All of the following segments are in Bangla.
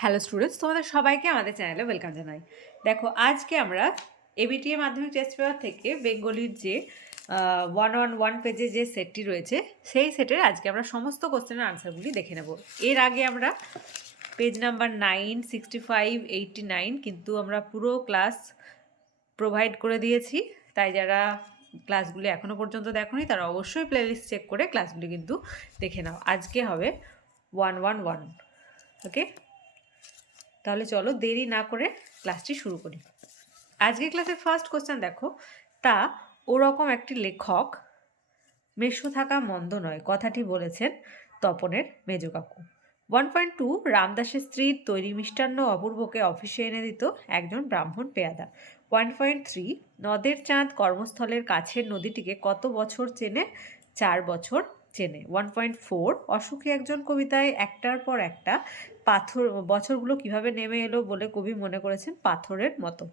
হ্যালো স্টুডেন্টস তোমাদের সবাইকে আমাদের চ্যানেলে ওয়েলকাম জানাই। দেখো, আজকে আমরা এবিটিএ মাধ্যমিক টেস্ট পেপার থেকে বেঙ্গলির যে ওয়ান ওয়ান ওয়ান পেজে যে সেটটি রয়েছে, সেই সেটের আজকে আমরা সমস্ত কোশ্চেনের আনসারগুলি দেখে নেব। এর আগে আমরা page number nine sixty five eighty nine কিন্তু আমরা পুরো ক্লাস প্রোভাইড করে দিয়েছি। তাই যারা ক্লাসগুলি এখনও পর্যন্ত দেখোনি, তারা অবশ্যই প্লেলিস্ট চেক করে ক্লাসগুলি কিন্তু দেখে নাও। আজকে হবে ওয়ান ওয়ান ওয়ান ওকে তাহলে চলো দেরি না করে ক্লাসটি শুরু করি। আজকে ক্লাসের ফার্স্ট কোশ্চেন দেখো। তা, ওরকম একটি লেখক মেশো থাকা মন্দ নয়, কথাটি বলেছেন তপনের মেজ কাকু। ওয়ান পয়েন্ট টু রামদাসের স্ত্রীর তৈরি মিষ্টান্ন অপূর্বকে অফিসে এনে দিত একজন ব্রাহ্মণ পেয়াদা। ওয়ান পয়েন্ট থ্রি নদের চাঁদ কর্মস্থলের কাছের নদীটিকে কত বছর চেনে? চার বছর চেনে। ওয়ান পয়েন্ট ফোর অসুখী একজন কবিতায় একটার পর একটা পাথর, বছরগুলো কীভাবে নেমে এলো বলে কবি মনে করেছেন পাথরের মতো।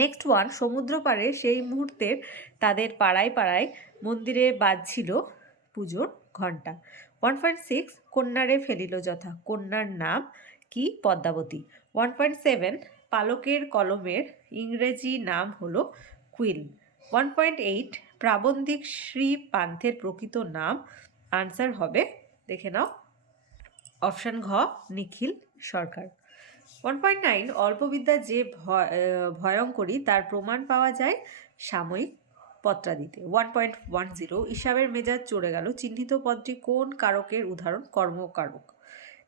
নেক্সট ওয়ান সমুদ্র পাড়ে সেই মুহূর্তের তাদের পাড়ায় পাড়ায় মন্দিরে বাজছিল পুজোর ঘণ্টা। ওয়ান পয়েন্ট সিক্স কন্যারে ফেলিল যথা। কন্যার নাম কি? পদ্মাবতী। ওয়ান পয়েন্ট সেভেন পালকের কলমের ইংরেজি নাম হলো কুইল ওয়ান পয়েন্ট এইট প্রাবন্ধিক শ্রী পান্থের প্রকৃত নাম। আনসার হবে, দেখে নাও। অপশান ঘ, Nikhil Sarkar. One point nine অল্পবিদ্যা যে ভয়- ভয়ঙ্করী তার প্রমাণ পাওয়া যায় সাময়িক পত্রাদিতে। ওয়ান পয়েন্ট ওয়ান জিরো হিসাবের মেজাজ চড়ে গেল। চিহ্নিত পদটি কোন কারকের উদাহরণ? কর্মকারক।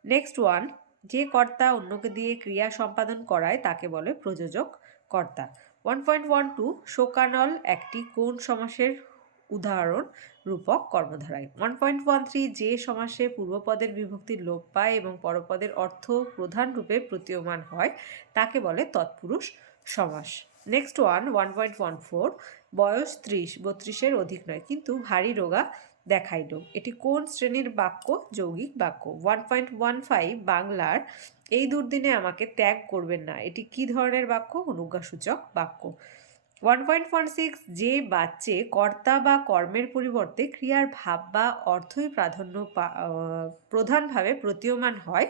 নেক্সট ওয়ান যে কর্তা অন্যকে দিয়ে ক্রিয়া সম্পাদন করায় তাকে বলে প্রযোজক কর্তা। ওয়ান পয়েন্ট ওয়ান টু শোকানল একটি কোন সমাসের উদাহরণ রূপক কর্মধারায়। ওয়ান পয়েন্ট ওয়ান থ্রি যে সমাসে পূর্বপদের বিভক্তি লোপ পায় এবং পরপদের অর্থ প্রধান রূপে প্রতীয়মান হয়, তাকে বলে তৎপুরুষ সমাস। Next one one point one four বয়স ত্রিশ, বত্রিশের অধিক নয়, কিন্তু ভারী রোগা দেখাইল। এটি কোন শ্রেণির বাক্য? যৌগিক বাক্য। ওয়ান পয়েন্ট ওয়ান ফাইভ বাংলার, এই দুর্দিনে আমাকে ত্যাগ করবেন না। এটি কি ধরনের বাক্য? অনুজ্ঞাসূচক বাক্য। ওয়ান পয়েন্ট ওয়ান সিক্স যে বাচ্চে কর্তা বা কর্মের পরিবর্তে ক্রিয়ার ভাব বা অর্থই প্রাধান্য প্রধানভাবে প্রতীয়মান হয়,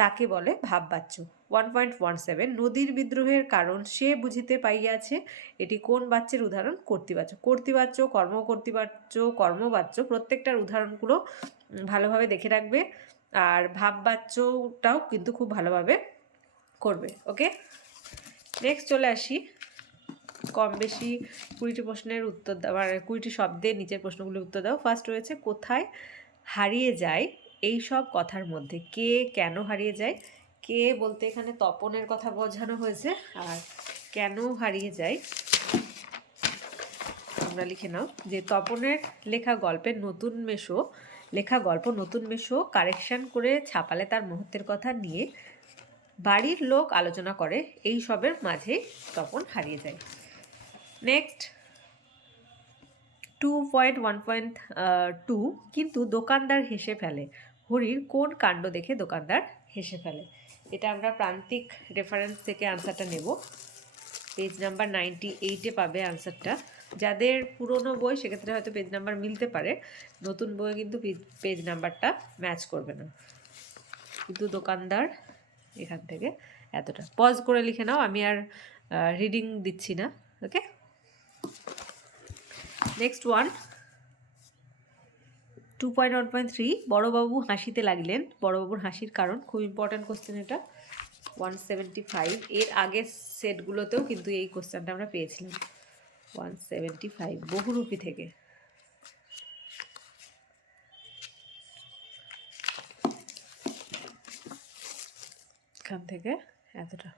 তাকে বলে ভাববাচ্য। ওয়ান পয়েন্ট ওয়ান সেভেন নদীর বিদ্রোহের কারণ সে বুঝিতে পাইয়াছে, এটি কোন বাচ্চের উদাহরণ? কর্তৃবাচ্য। কর্তৃবাচ্য কর্ম কর্তৃবাচ্য কর্মবাচ্য, প্রত্যেকটার উদাহরণগুলো ভালোভাবে দেখে রাখবে, আর ভাববাচ্যটাও কিন্তু খুব ভালোভাবে করবে ওকে নেক্সট চলে আসি। কম বেশি কুড়িটি প্রশ্নের উত্তর দেওয়ার কুড়িটি শব্দের নিচের প্রশ্নগুলির উত্তর দাও। ফার্স্ট রয়েছে, কোথায় হারিয়ে যায় এই সব কথার মধ্যে? কে কেন হারিয়ে যায়? কে বলতে এখানে তপনের কথা বোঝানো হয়েছে, আর কেন হারিয়ে যায়? আমরা লিখে নাও যে তপনের লেখা গল্পের নতুন মেশো, লেখা গল্প নতুন মেশো কারেকশন করে ছাপালে তার মুহূর্তের কথা নিয়ে বাড়ির লোক আলোচনা করে এই সবের মাঝে তপন হারিয়ে যায়। Next two point one point two কিন্তু দোকানদার হেসে ফেলে। হরির কোন কাণ্ড দেখে দোকানদার হেসে ফেলে? এটা আমরা প্রান্তিক রেফারেন্স থেকে আনসারটা নেব। পেজ নাম্বার নাইনটি এইটে পাবে আনসারটা যাদের পুরনো বই, সেক্ষেত্রে হয়তো পেজ নাম্বার মিলতে পারে। নতুন বইয়ে কিন্তু পেজ নাম্বারটা ম্যাচ করবে না। কিন্তু দোকানদার এখান থেকে এতটা। পজ করে লিখে নাও, আমি আর রিডিং দিচ্ছি না okay next one two point one point three হাসিতে লাগলেন। বড়োবাবুর হাসির কারণ, খুব ইম্পর্ট্যান্ট কোশ্চেন এটা। ওয়ান সেভেন্টি ফাইভ এর আগের সেটগুলোতেও কিন্তু এই কোশ্চেনটা আমরা পেয়েছিলাম। ওয়ান সেভেন্টি ফাইভ বহুরূপী থেকে। এখান থেকে এতটা।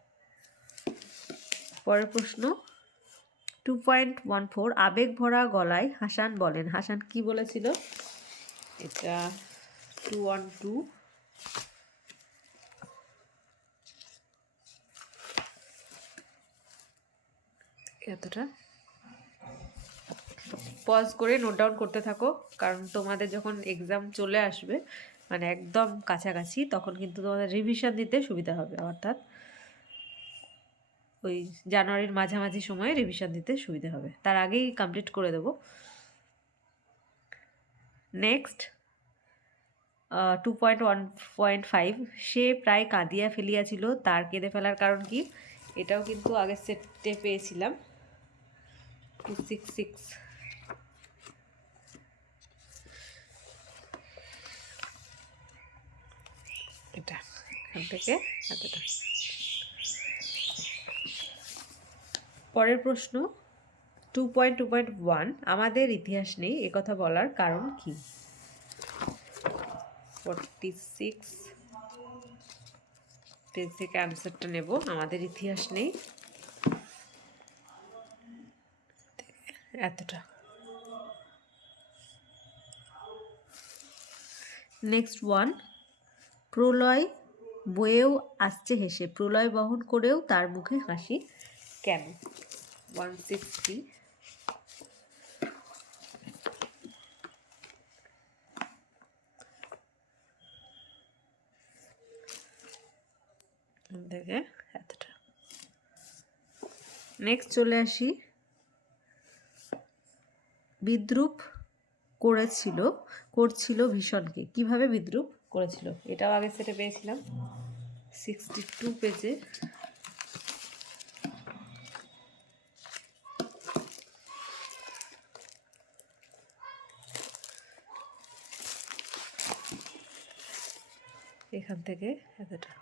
পরের প্রশ্ন টু পয়েন্ট ওয়ান ফোর আবেগ ভরা গলায় হাসান বলেন। হাসান কি বলেছিল? এটা টু ওয়ান টু এতটা? পজ করে নোট ডাউন করতে থাকো, কারণ তোমাদের যখন এক্সাম চলে আসবে মানে একদম কাছাকাছি, তখন কিন্তু তোমাদের রিভিশন দিতে সুবিধা হবে, অর্থাৎ ওই জানুয়ারির মাঝামাঝি সময়ে রিভিশন দিতে সুবিধা হবে। তার আগেই কমপ্লিট করে দেবো। Next two point one point five সে প্রায় কাঁদিয়া ফেলিয়াছিল তার কেঁদে ফেলার কারণ কি? এটাও কিন্তু আগের সেটে পেয়েছিলাম। টু সিক্স সিক্স এটা, এখান থেকে, এতটা। পরের প্রশ্ন two point two point one আমাদের ইতিহাস নেই একথা বলার কারণ কি? ফোরটি সিক্স থেকে অ্যান্সারটা নেব, আমাদের ইতিহাস নেই এতটা। নেক্সট ওয়ান প্রলয় বয়েও আসছে হেসে, প্রলয় বহন করেও তার মুখে হাসি। কেন? ওয়ান সিক্সটি এতটা। নেক্সট চলে আসি। বিদ্রুপ করেছিল, করছিল ভীষণকে। কীভাবে বিদ্রুপ করেছিল? এটাও আগে সেটা পেয়েছিলাম। সিক্সটি টু পেজে এখান থেকে এতটা।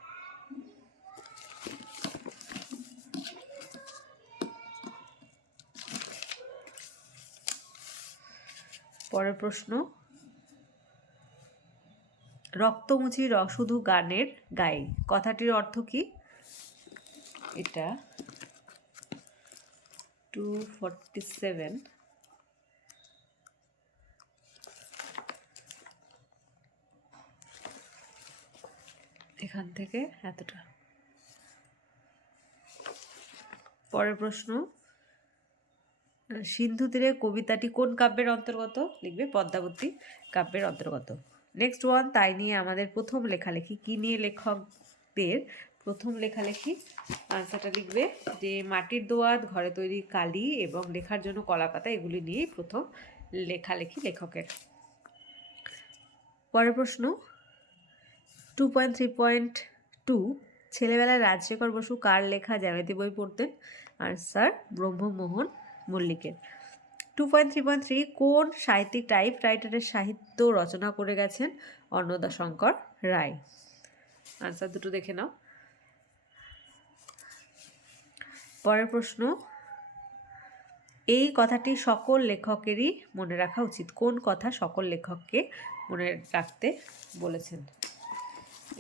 পরের প্রশ্ন রক্তমুচি শুধু গানের গায়ে কথাটির অর্থ কি? এটা টু ফর্টি সেভেন এখান থেকে এতটা। পরের প্রশ্ন সিন্ধু তীরে কবিতাটি কোন কাব্যের অন্তর্গত? লিখবে পদ্মাবতী কাব্যের অন্তর্গত। নেক্সট ওয়ান তাই নিয়ে আমাদের প্রথম লেখালেখি কি নিয়ে লেখকদের প্রথম লেখালেখি? আনসারটা লিখবে যে, মাটির দোয়াত ঘরে তৈরি কালি এবং লেখার জন্য কলাপাতা, এগুলি নিয়েই প্রথম লেখালেখি লেখকের। পরের প্রশ্ন two point three point two ছেলেবেলায় রাজশেখর বসু কার লেখা জ্যামিতি বই পড়তেন? আনসার ব্রহ্মমোহন মল্লিকের। Two point three point three কোন সাহিত্যিক টাইপ রাইটারের সাহিত্য রচনা করে গেছেন? অন্নদাশঙ্কর রায়। আনসার দুটো দেখে নাও। পরের প্রশ্ন, এই কথাটি সকল লেখকেরই মনে রাখা উচিত। কোন কথা সকল লেখককে মনে রাখতে বলেছেন?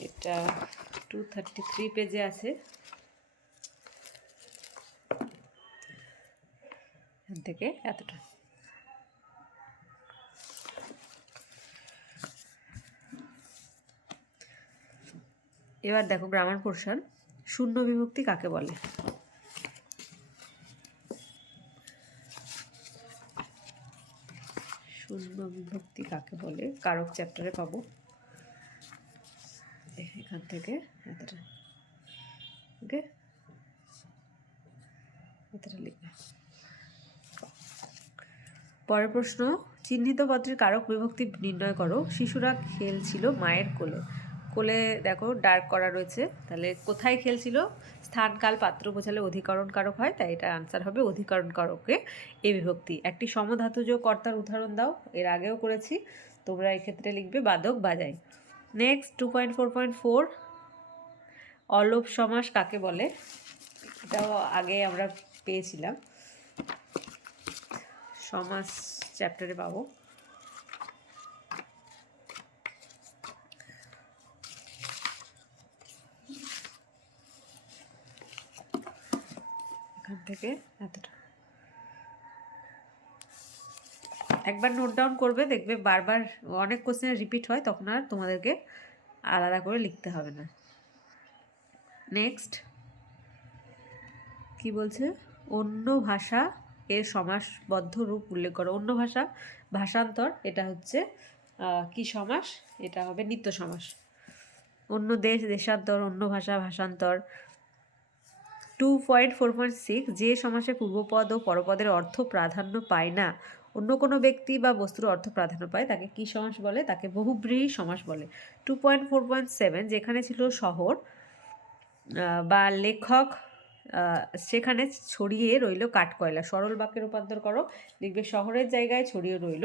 এটা টু থার্টি থ্রি পেজে আছে। এখান থেকে এতটা। এবার দেখো গ্রামার পোর্শন শূন্য বিভক্তি কাকে বলে? শূন্য বিভক্তি কাকে বলে? কারক চ্যাপ্টারে পাবো। এখান থেকে এতটা ওকে? এতটা লিখবে। পরের প্রশ্ন, চিহ্নিত পত্রের কারক বিভক্তি নির্ণয় করো। শিশুরা খেলছিল মায়ের কোলে। কোলে দেখো ডার্ক করা রয়েছে। তাহলে কোথায় খেলছিল? স্থান, কাল, পাত্র বোঝালে অধিকরণ কারক হয়, তাই এটা আনসার হবে অধিকরণ কারকে এ বিভক্তি। একটি সমধাতুজ কর্তার উদাহরণ দাও, এর আগেও করেছি, তোমরা এক্ষেত্রে লিখবে, বাদক বাজাই। Next two point four point four অলোপ সমাস কাকে বলে? এটাও আগে আমরা পেয়েছিলাম। সমাস চ্যাপ্টারে পাবো। এখান থেকে এতটা। একবার নোট ডাউন করবে, দেখবে বারবার অনেক কোশ্চেন রিপিট হয়, তখন আর তোমাদেরকে আলাদা করে লিখতে হবে না। নেক্সট কি বলছে? অন্য ভাষা এর সমাসবদ্ধ রূপ উল্লেখ করো। অন্য ভাষা, ভাষান্তর, এটা হচ্ছে কি সমাস? এটা হবে নিত্য সমাস। অন্য দেশ, দেশান্তর, অন্য ভাষা, ভাষান্তর। Two point four point six যে সমাসে পূর্বপদ ও পরপদের অর্থ প্রাধান্য পায় না অন্য কোনো ব্যক্তি বা বস্তুর অর্থ প্রাধান্য পায়, তাকে কি সমাস বলে? তাকে বহুব্রীহি সমাস বলে। Two point four point seven যেখানে ছিল শহর বা লেখক সেখানে ছড়িয়ে রইল কাঠকয়লা। সরল বাক্যে রূপান্তর করো। লিখবে, শহরের জায়গায় ছড়িয়ে রইল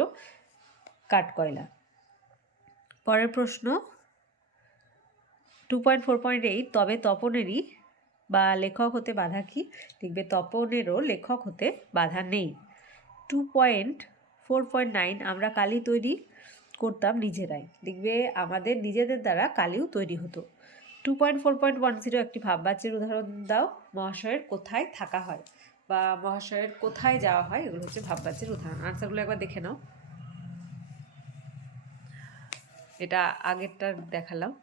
কাঠকয়লা। পরের প্রশ্ন two point four point eight তবে তপনেরই বা লেখক হতে বাধা কি? লিখবে, তপনেরও লেখক হতে বাধা নেই। Two point four point nine আমরা কালি তৈরি করতাম নিজেরাই। দেখবে আমাদের নিজেদের দ্বারা কালিও তৈরি হতো। Two point four point one zero একটি ভাববাচ্যের উদাহরণ দাও, মহাশয়ের কোথায় থাকা হয় বা মহাশয়ের কোথায় যাওয়া হয়, এগুলো হচ্ছে ভাববাচ্যের উদাহরণ। আনসারগুলো একবার দেখে নাও। এটা আগেরটা দেখালাম।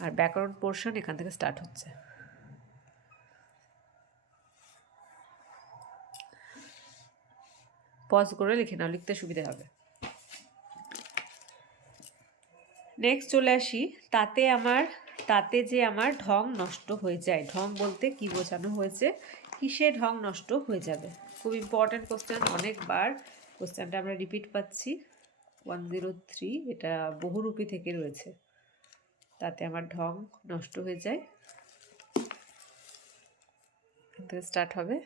আর ব্যাকরণ পোর্শন এখান থেকে স্টার্ট হচ্ছে। পজ করে লিখে নাও, লিখতে সুবিধা হবে। নেক্সট চলে আসি। তাতে আমার, তাতে যে আমার ঢং নষ্ট হয়ে যায়, ঢং বলতে কি বোঝানো হয়েছে? কিসে ঢং নষ্ট হয়ে যাবে? খুব ইম্পর্ট্যান্ট কোশ্চেন অনেকবার কোশ্চেনটা আমরা রিপিট পাচ্ছি। ওয়ান জিরো থ্রি এটা বহুরূপী থেকে রয়েছে। তাতে আমার ঢং নষ্ট হয়ে যায়। স্টার্ট হবে।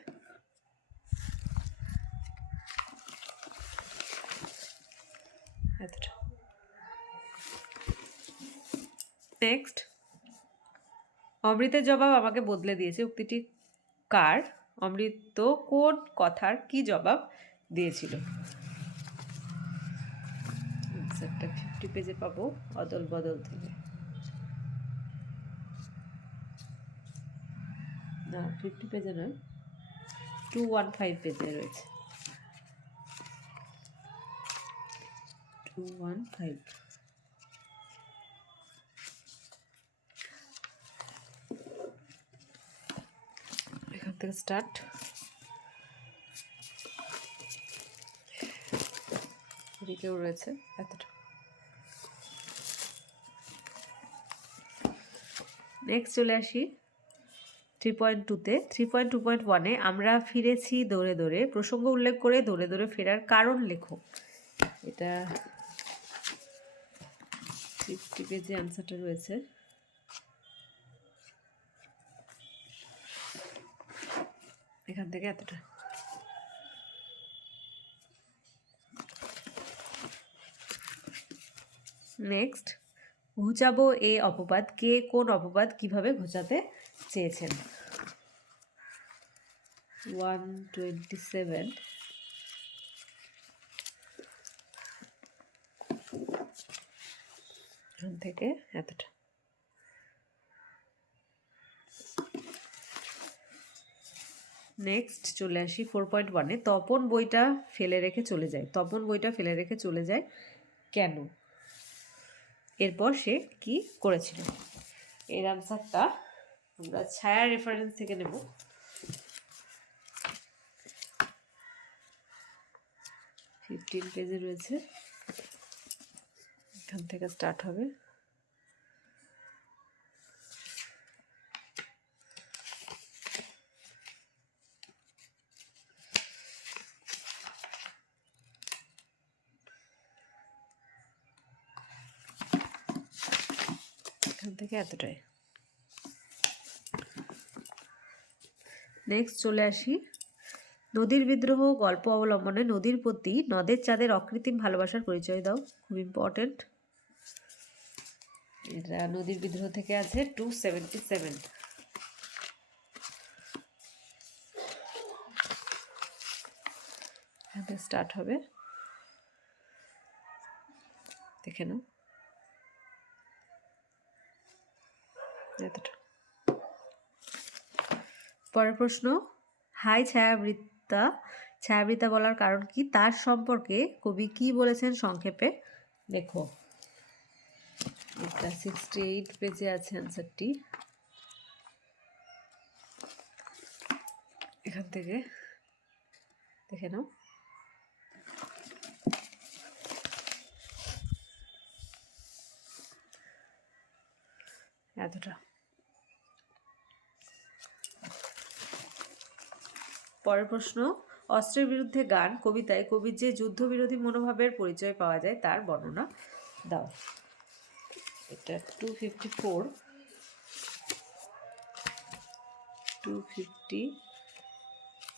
নেক্সট অমৃতের জবাব আমাকে বদলে দিয়েছে। উক্তিটি কার? অমৃত কোন কথার কি জবাব দিয়েছিল? আনসারটা ফিফটি পেজে পাবো। অদল বদল থেকে। না ফিফটি পেজে নয়। টু ওয়ান ফাইভ পেজে রয়েছে। এখান থেকে স্টার্ট এদিকেও রয়েছে এতটা। নেক্সট চলে আসি থ্রি পয়েন্ট টুতে থ্রি পয়েন্ট টু পয়েন্ট ওয়ানে আমরা ফিরেছি দৌড়ে দৌড়ে। প্রসঙ্গ উল্লেখ করে দৌড়ে দৌড়ে ফেরার কারণ লেখো। এটা ফিফটি পেজে আনসারটা রয়েছে। এখান থেকে এতটা। নেক্সট ঘুচাবো এ অপবাদ। কে কোন অপবাদ কীভাবে ঘুচাতে চেয়েছেন? ওয়ান টোয়েন্টি সেভেন এখান থেকে এতটা। নেক্সট চলে আসি ফোর পয়েন্ট ওয়ানে তপন বইটা ফেলে রেখে চলে যায়। তপন বইটা ফেলে রেখে চলে যায় কেন? এরপর সে কি করেছিল? এর আনসারটা আমরা ছায়া রেফারেন্স থেকে নেব। ফিফটিন পেজে রয়েছে। এখান থেকে স্টার্ট হবে। এখান থেকে এতটাই। নেক্সট চলে আসি। নদীর বিদ্রোহ, গল্প অবলম্বনে নদীর প্রতি নদের চাঁদের অকৃত্রিম ভালোবাসার পরিচয় দাও। খুব ইম্পর্টেন্ট এটা নদীর বিদ্রোহ থেকে আছে টু সেভেন্টি সেভেন স্টার্ট হবে। দেখে নাও। পরের প্রশ্ন, হাই ছায়াবৃত্তা ছায়াবৃত্তা বলার কারণ কি? তার সম্পর্কে কবি কি বলেছেন সংক্ষেপে? দেখো এটা সিক্সটি এইট পেজে আছে অ্যান্সারটি এখান থেকে দেখে নাও। এতটা। পরের প্রশ্ন, অস্ত্রের বিরুদ্ধে গান, কবিতায় কবির যে যুদ্ধবিরোধী মনোভাবের পরিচয় পাওয়া যায় তার বর্ণনা দাও। এটা two fifty four two fifty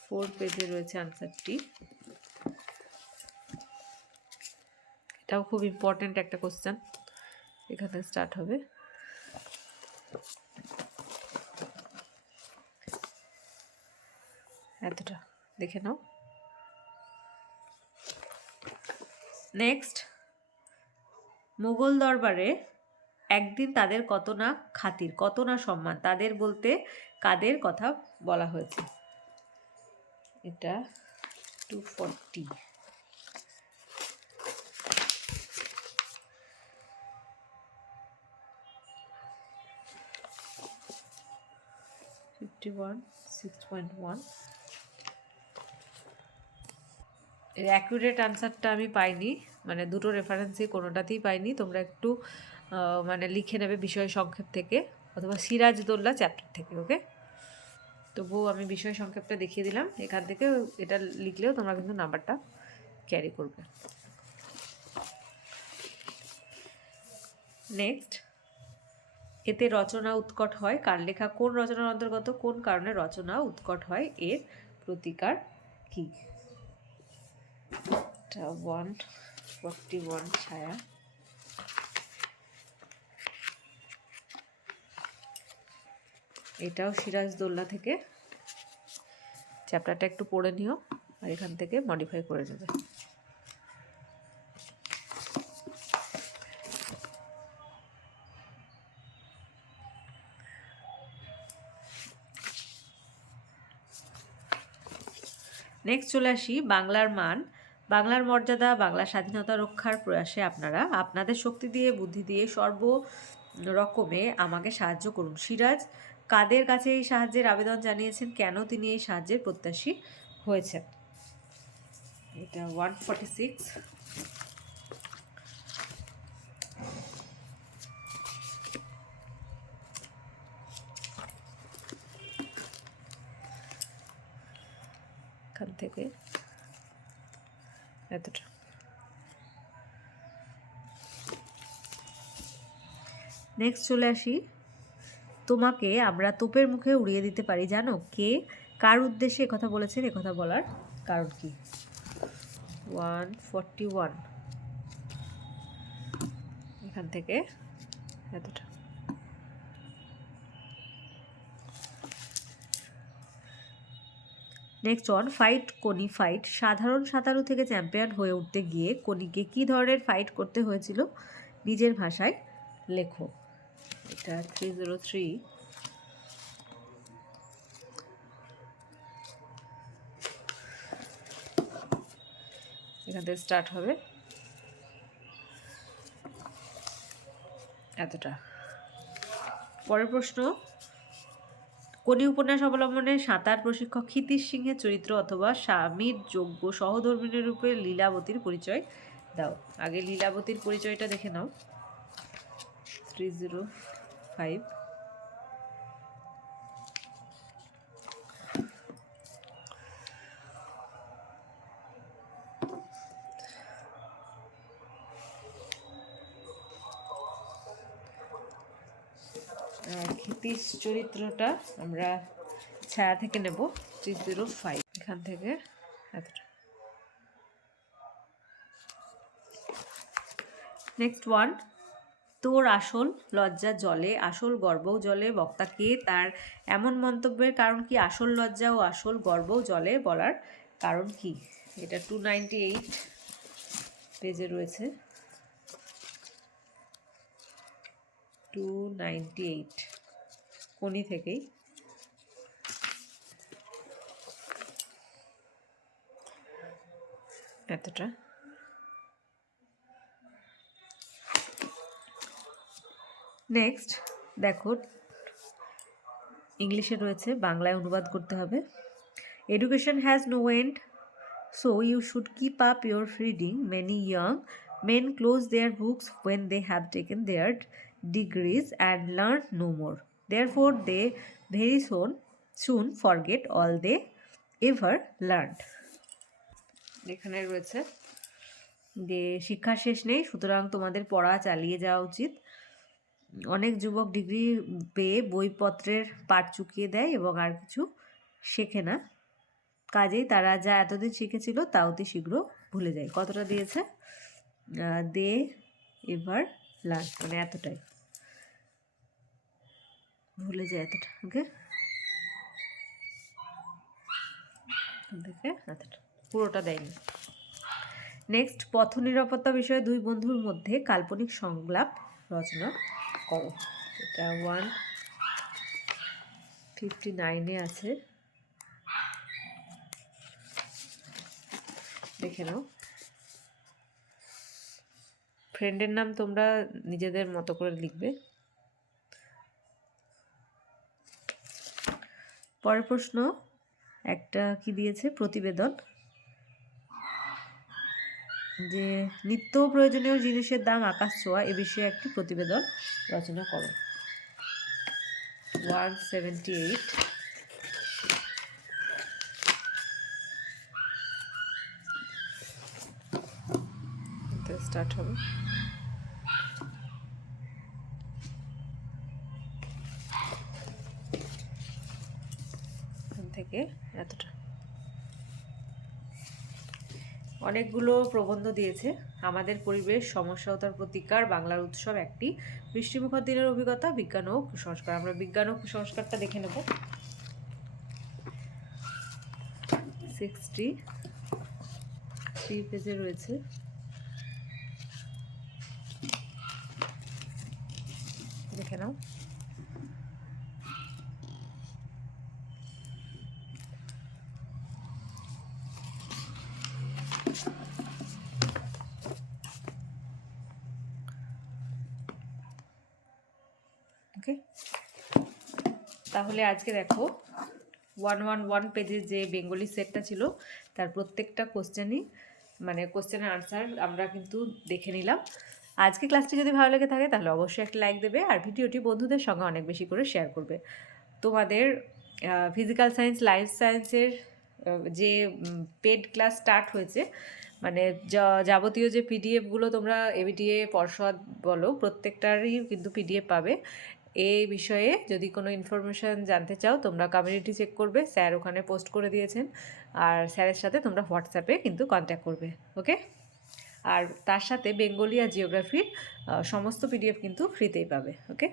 four পেজে রয়েছে আনসারটি এটাও খুব ইম্পর্ট্যান্ট একটা কোশ্চেন এখানে স্টার্ট হবে। এতটা, দেখে নাও। নেক্সট মুঘল দরবারে একদিন তাদের কত না খাতির, কত না সম্মান, তাদের বলতে কাদের কথা বলা হয়েছে? এটা two forty fifty one six point one accurate আনসারটা আমি পাইনি মানে দুটো রেফারেন্সই কোনোটাতেই পাইনি, তোমরা একটু মানে লিখে নেবে বিষয় সংক্ষেপ থেকে, অথবা সিরাজদৌল্লা চ্যাপ্টার থেকে ওকে তবুও আমি বিষয় সংক্ষেপটা দেখিয়ে দিলাম। এখান থেকে এটা লিখলেও তোমরা কিন্তু নাম্বারটা ক্যারি করবে। নেক্সট এতে রচনা উৎকট হয়। কার লেখা? কোন রচনার অন্তর্গত? কোন কারণে রচনা উৎকট হয়? এর প্রতিকার কি? ওয়ান ফর্টি ওয়ান ছায়া। এটাও সিরাজদৌল্লা থেকে। চ্যাপ্টারটা একটু পড়ে নিও, আর এখান থেকে মডিফাই করে নেবে। নেক্সট চলে আসি বাংলার মান। বাংলার মর্যাদা, বাংলা স্বাধীনতা রক্ষার প্রয়াসে আপনারা আপনাদের শক্তি দিয়ে, বুদ্ধি দিয়ে সর্ব রকমে আমাকে সাহায্য করুন। সিরাজ কাদের কাছে এই সাহায্যের আবেদন জানিয়েছেন? কেন তিনি এই সাহায্যের প্রত্যাশী হয়েছেন? এটা ওয়ান ফর্টি সিক্স এখান থেকে এতটা। নেক্সট চলে আসি। তোমাকে আমরা তোপের মুখে উড়িয়ে দিতে পারি, জানো? কে? কার উদ্দেশ্যে কথা বলেছেন? কথা বলার কারণ কি? ওয়ান ফর্টি ওয়ান এখান থেকে এতটা। Next one fight Koni fight সাধারণ সাঁতারু থেকে চ্যাম্পিয়ন হয়ে উঠতে গিয়ে কোনিকে কী ধরনের ফাইট করতে হয়েছিল? নিজের ভাষায় লেখো। এটা থ্রি জিরো থ্রি এখান থেকে স্টার্ট হবে। এতটা। পরের প্রশ্ন, কোনি উপন্যাস অবলম্বনে সাঁতার প্রশিক্ষক ক্ষিতিশ সিংহের চরিত্র অথবা স্বামীর যোগ্য সহধর্মিণী রূপে লীলাবতীর পরিচয় দাও। আগে লীলাবতীর পরিচয়টা দেখে নাও। থ্রি জিরো ফাইভ ক্ষিতিশ চরিত্রটা আমরা ছায়া থেকে নেব থ্রি জিরো ফাইভ এখান থেকে এতটা। নেক্সট ওয়ান তোর আসল লজ্জা জলে, আসল গর্বও জলে। বক্তাকে তার এমন মন্তব্যের কারণ কি? আসল লজ্জা ও আসল গর্বও জলে বলার কারণ কি? এটা টু নাইনটি এইট পেজে রয়েছে। টু নাইনটি এইট কোনি থেকেই। এতটা। নেক্সট দেখো ইংলিশে রয়েছে, বাংলায় অনুবাদ করতে হবে। Education has no end so you should keep up your reading many young men close their books when they have taken their degrees and learn no more there for they very soon soon forget all they ever learn এখানে রয়েছে, যে শিক্ষা শেষ নেই, সুতরাং তোমাদের পড়া চালিয়ে যাওয়া উচিত। অনেক যুবক ডিগ্রি পেয়ে বইপত্রের পাঠ চুকিয়ে দেয় এবং আর কিছু শেখে না। কাজেই তারা যা এতদিন শিখেছিল তা অতি শীঘ্র ভুলে যায়। কতটা দিয়েছে? দে এবার লাস্ট মানে এতটাই। ভুলে যায় এতটা। ওকে? এতটা। পুরোটা দেয়নি। নেক্সট পথ নিরাপত্তা বিষয়ে দুই বন্ধুর মধ্যে কাল্পনিক সংলাপ রচনা। এটা ওয়ান ফিফটি নাইনে আছে। দেখে নাও। ফ্রেন্ডের নাম তোমরা নিজেদের মতো করে লিখবে। পরের প্রশ্ন, একটা কি দিয়েছে? প্রতিবেদন। যে নিত্য প্রয়োজনীয় জিনিসের দাম আকাশ ছোঁয়া এ বিষয়ে একটি প্রতিবেদন রচনা করো। One seventy eight. স্টার্ট হবে এখান থেকে এতটা অনেকগুলো প্রবন্ধ দিয়েছে। আমাদের পরিবেশ, সমস্যা ও তার প্রতিকার, বাংলার উৎসব একটি। বৃষ্টিমুখর দিনের অভিজ্ঞতা, বিজ্ঞান ও কুসংস্কার। আমরা বিজ্ঞান ও কুসংস্কারটা দেখে নেব। সিক্সটি থ্রি পেজে রয়েছে। দেখে নাও ওকে তাহলে আজকে দেখো ওয়ান ওয়ান ওয়ান পেজের যে বেঙ্গলি সেটটা ছিল, তার প্রত্যেকটা কোশ্চেনই মানে কোশ্চেনের আনসার আমরা কিন্তু দেখে নিলাম। আজকে ক্লাসটি যদি ভালো লেগে থাকে, তাহলে অবশ্যই একটা লাইক দেবে আর ভিডিওটি বন্ধুদের সঙ্গে অনেক বেশি করে শেয়ার করবে। তোমাদের ফিজিক্যাল সায়েন্স লাইফ সায়েন্সের যে পেড ক্লাস স্টার্ট হয়েছে মানে যাবতীয় যে পিডিএফগুলো তোমরা এবিটিএ পর্ষদ বলো, প্রত্যেকটারই কিন্তু পিডিএফ পাবে। এই বিষয়ে যদি কোনো ইনফরমেশান জানতে চাও, তোমরা কমিউনিটি চেক করবে। স্যার ওখানে পোস্ট করে দিয়েছেন। আর স্যারের সাথে তোমরা হোয়াটসঅ্যাপে কিন্তু কন্ট্যাক্ট করবে ওকে আর তার সাথে বেঙ্গলি আর জিওগ্রাফির সমস্ত পিডিএফ কিন্তু ফ্রিতেই পাবে ওকে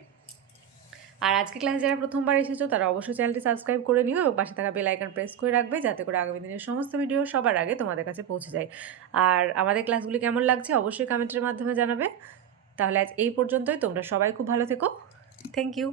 আর আজকে ক্লাসে যারা প্রথমবার এসেছ, তারা অবশ্যই চ্যানেলটি সাবস্ক্রাইব করে নিও এবং পাশে থাকা বেল আইকন প্রেস করে রাখবে, যাতে করে আগামী দিনের সমস্ত ভিডিও সবার আগে তোমাদের কাছে পৌঁছে যায়। আর আমাদের ক্লাসগুলি কেমন লাগছে, অবশ্যই কমেন্টের মাধ্যমে জানাবে। তাহলে আজ এই পর্যন্তই। তোমরা সবাই খুব ভালো থেকো। Thank you